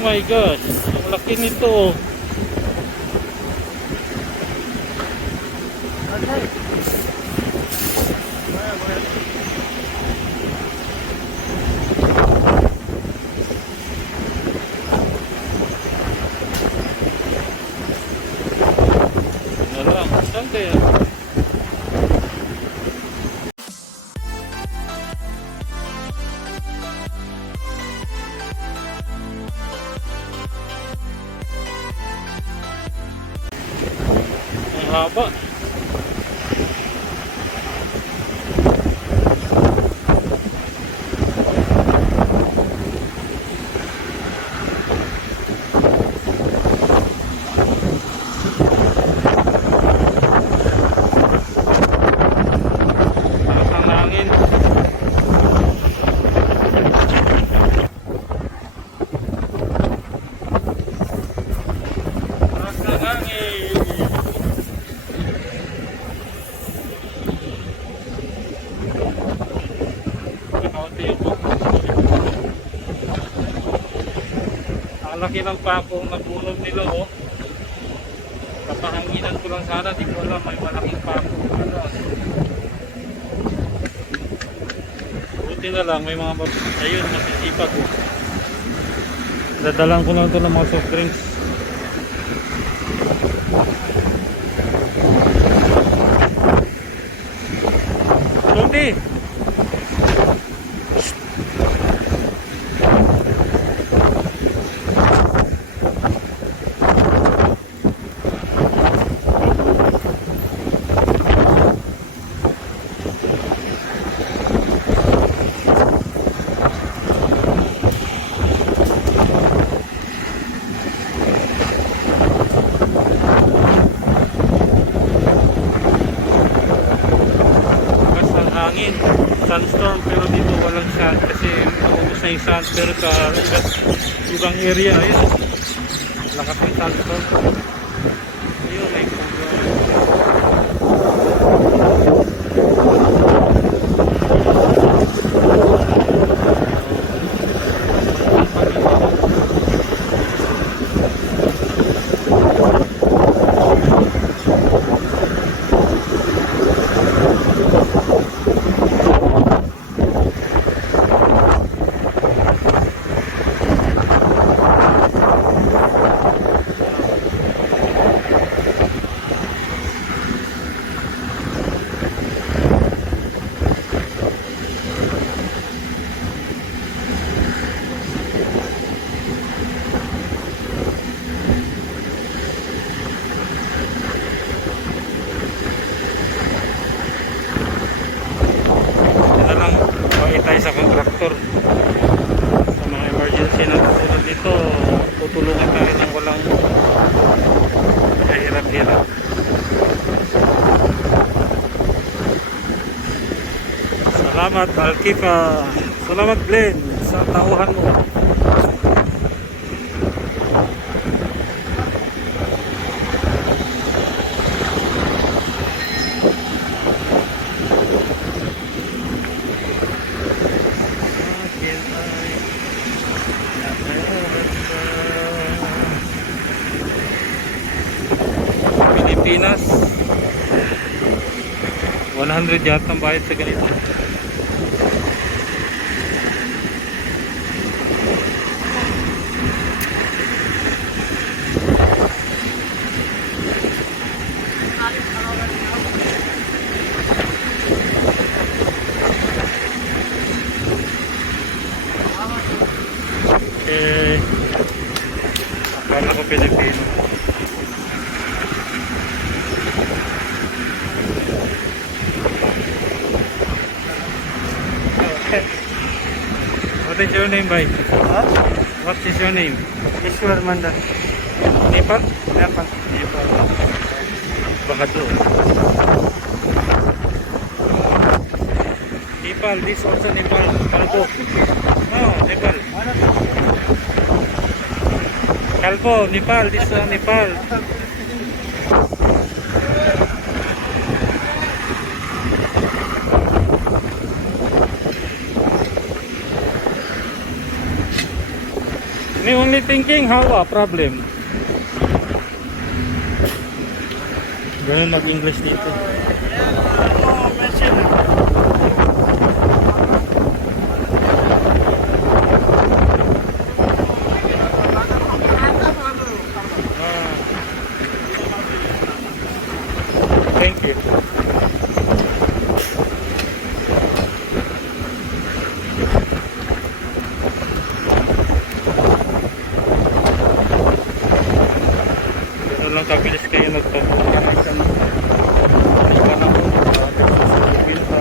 Oh my gosh, ang laki nito. Ano lang, saan kaya? Ang haba. Ang laki ng pakong nabulog nila, oh. Kapahanginan ko lang sana, di ko alam may malaking pakong. Buti na lang may mga ayun, masisipag, oh. Dadalang ko lang ito ng mga soft drinks. Rudy! Sandstorm, pero dito walang sand kasi naubos na yung sand, pero sa ibang area ayun, lakas ng sandstorm. Ayun, may tayo sa contractor sa mga emergency na tutulog dito. Tutulungan tayo ng walang kahirap-hirap. Salamat Alkifa, salamat Glenn sa tauhan mo. Pilipinas 100 yata ang bayad sa ganito. Okay, akala ko Pilipino. What is your name, bhai? Huh? What is your name? Ishwar Mandan. Nepal? Nepal. Nepal. Bahadur. Nepal, this also Nepal. Kalpo. No, Nepal. Kalpo, Nepal, this one Nepal. Me only thinking how a problem. Ganun mag-English dito. Thank you. Ganun lang kabilis kayo magpapalitan. Hindi na po. Susubugin pa.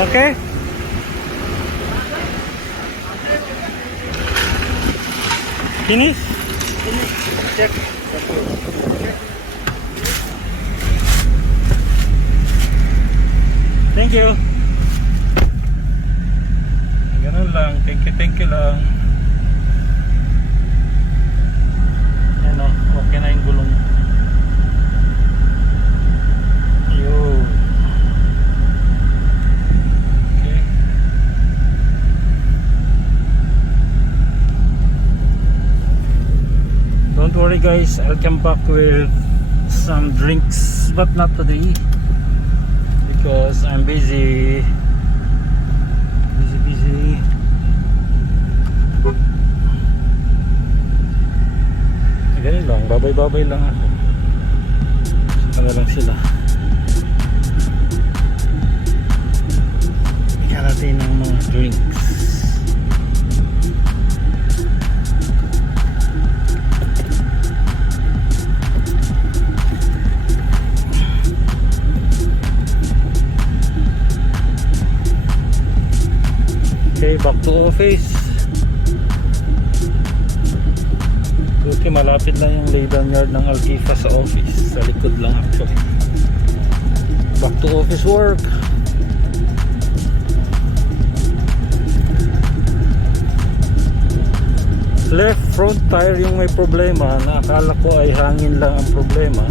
Okay? Finish? Check. Thank you. Ganun lang. Thank you lang. Yan o. Okay na yung gulong. Yun. Don't worry guys, I'll come back with some drinks, but not today because I'm busy. Ganun lang, babay lang ako. Saka na lang sila. Bigyan natin ng mga drinks. Okay, back to office. Okay, malapit lang yung laydown yard ng Alkifa sa office. Sa likod lang actually. Back to office work. Left front tire yung may problema. Nakakala ko ay hangin lang ang problema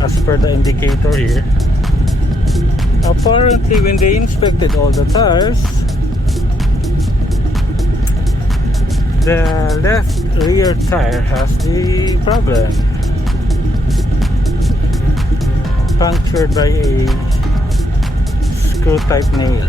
as per the indicator here. Apparently when they inspected all the tires, the left rear tire has the problem. Punctured by a screw type nail.